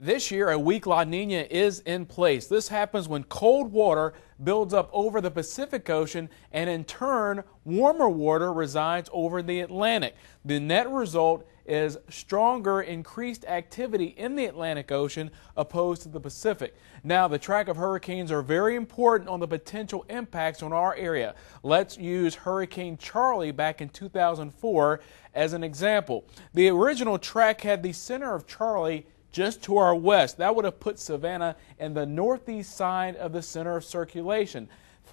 This year, a weak La Nina is in place. This happens when cold water builds up over the Pacific Ocean and in turn, warmer water resides over the Atlantic. The net result is stronger, increased activity in the Atlantic Ocean opposed to the Pacific. Now, the track of hurricanes are very important on the potential impacts on our area. Let's use Hurricane Charley back in 2004 as an example. The original track had the center of Charley just to our west. That would have put Savannah in the northeast side of the center of circulation.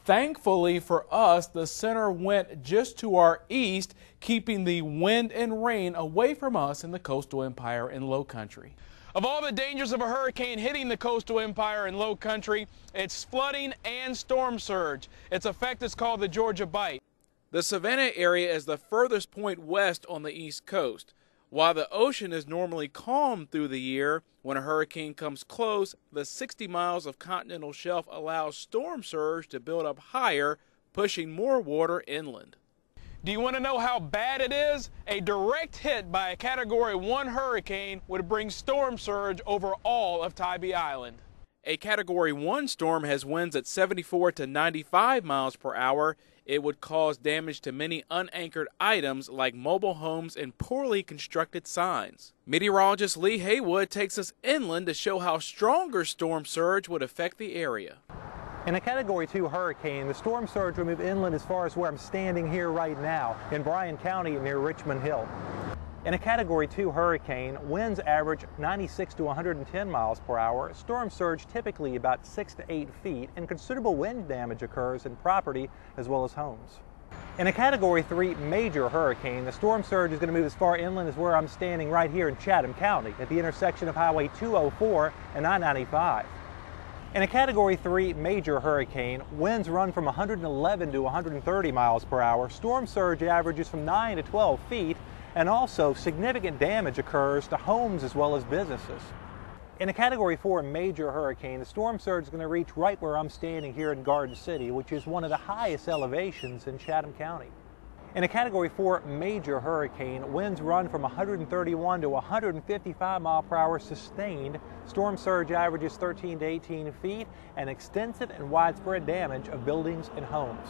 Thankfully for us, the center went just to our east, keeping the wind and rain away from us in the coastal empire and low country. Of all the dangers of a hurricane hitting the coastal empire and low country, it's flooding and storm surge. Its effect is called the Georgia Bite. The Savannah area is the furthest point west on the east coast. While the ocean is normally calm through the year, when a hurricane comes close, the 60 miles of continental shelf allows storm surge to build up higher, pushing more water inland. Do you want to know how bad it is? A direct hit by a Category 1 hurricane would bring storm surge over all of Tybee Island. A Category 1 storm has winds at 74 to 95 miles per hour. It would cause damage to many unanchored items like mobile homes and poorly constructed signs. Meteorologist Lee Haywood takes us inland to show how stronger storm surge would affect the area. In a Category 2 hurricane, the storm surge will move inland as far as where I'm standing here right now in Bryan County near Richmond Hill. In a Category 2 hurricane, winds average 96 to 110 miles per hour, storm surge typically about 6 to 8 feet, and considerable wind damage occurs in property as well as homes. In a Category 3 major hurricane, the storm surge is going to move as far inland as where I'm standing right here in Chatham County at the intersection of Highway 204 and I-95. In a Category 3 major hurricane, winds run from 111 to 130 miles per hour, storm surge averages from 9 to 12 feet, and also significant damage occurs to homes as well as businesses. In a Category 4 major hurricane, the storm surge is going to reach right where I'm standing here in Garden City, which is one of the highest elevations in Chatham County. In a Category 4 major hurricane, winds run from 131 to 155 mile per hour sustained, storm surge averages 13 to 18 feet, and extensive and widespread damage of buildings and homes.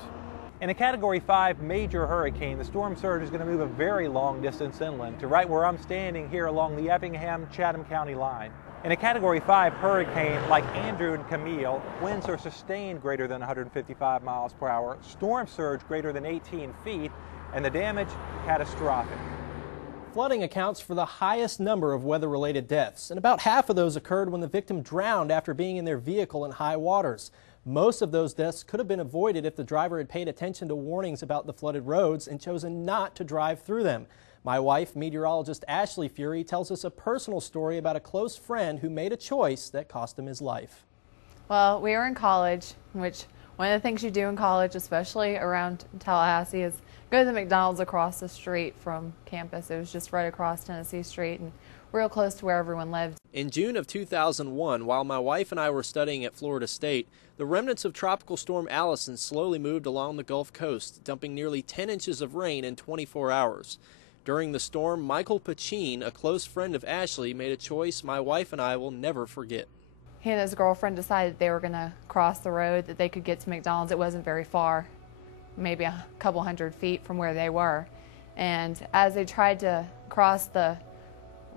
In a Category 5 major hurricane, the storm surge is going to move a very long distance inland to right where I'm standing here along the Effingham-Chatham County line. In a Category 5 hurricane like Andrew and Camille, winds are sustained greater than 155 miles per hour, storm surge greater than 18 feet, and the damage catastrophic. Flooding accounts for the highest number of weather-related deaths, and about half of those occurred when the victim drowned after being in their vehicle in high waters. Most of those deaths could have been avoided if the driver had paid attention to warnings about the flooded roads and chosen not to drive through them. My wife, meteorologist Ashley Fury, tells us a personal story about a close friend who made a choice that cost him his life. Well, we were in college, which one of the things you do in college, especially around Tallahassee, is go to the McDonald's across the street from campus. It was just right across Tennessee Street and real close to where everyone lived. In June of 2001, while my wife and I were studying at Florida State, the remnants of Tropical Storm Allison slowly moved along the Gulf Coast, dumping nearly 10 inches of rain in 24 hours. During the storm, Michael Pachin, a close friend of Ashley, made a choice my wife and I will never forget. He and his girlfriend decided they were going to cross the road, that they could get to McDonald's. It wasn't very far, maybe a couple hundred feet from where they were. And as they tried to cross the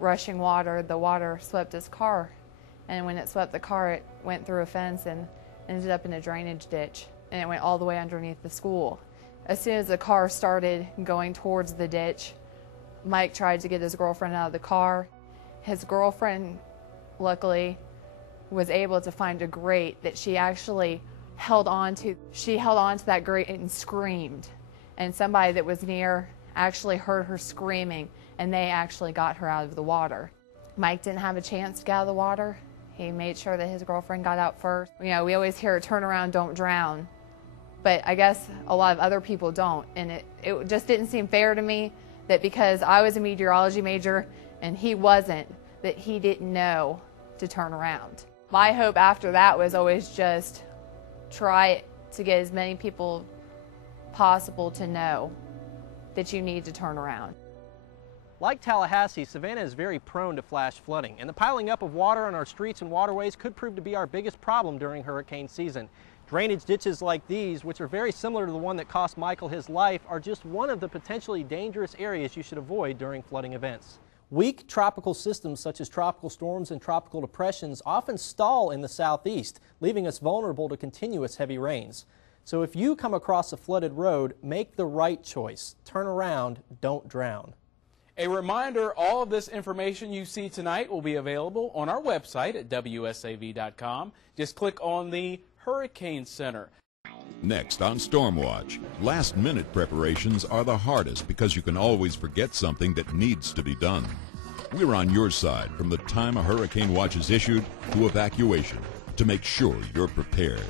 rushing water, the water swept his car. And when it swept the car, it went through a fence and ended up in a drainage ditch. And it went all the way underneath the school. As soon as the car started going towards the ditch, Mike tried to get his girlfriend out of the car. His girlfriend, luckily, was able to find a grate that she actually held on to. She held on to that grate and screamed. And somebody that was near actually heard her screaming, and they actually got her out of the water. Mike didn't have a chance to get out of the water. He made sure that his girlfriend got out first. You know, we always hear, turn around, don't drown. But I guess a lot of other people don't. And it just didn't seem fair to me that because I was a meteorology major and he wasn't, that he didn't know to turn around. My hope after that was always just try to get as many people possible to know that you need to turn around. Like Tallahassee, Savannah is very prone to flash flooding, and the piling up of water on our streets and waterways could prove to be our biggest problem during hurricane season. Drainage ditches like these, which are very similar to the one that cost Michael his life, are just one of the potentially dangerous areas you should avoid during flooding events. Weak tropical systems such as tropical storms and tropical depressions often stall in the southeast, leaving us vulnerable to continuous heavy rains. So if you come across a flooded road, make the right choice. Turn around, don't drown. A reminder, all of this information you see tonight will be available on our website at WSAV.com. Just click on the Hurricane Center. Next on Stormwatch, last-minute preparations are the hardest because you can always forget something that needs to be done. We're on your side from the time a hurricane watch is issued to evacuation to make sure you're prepared.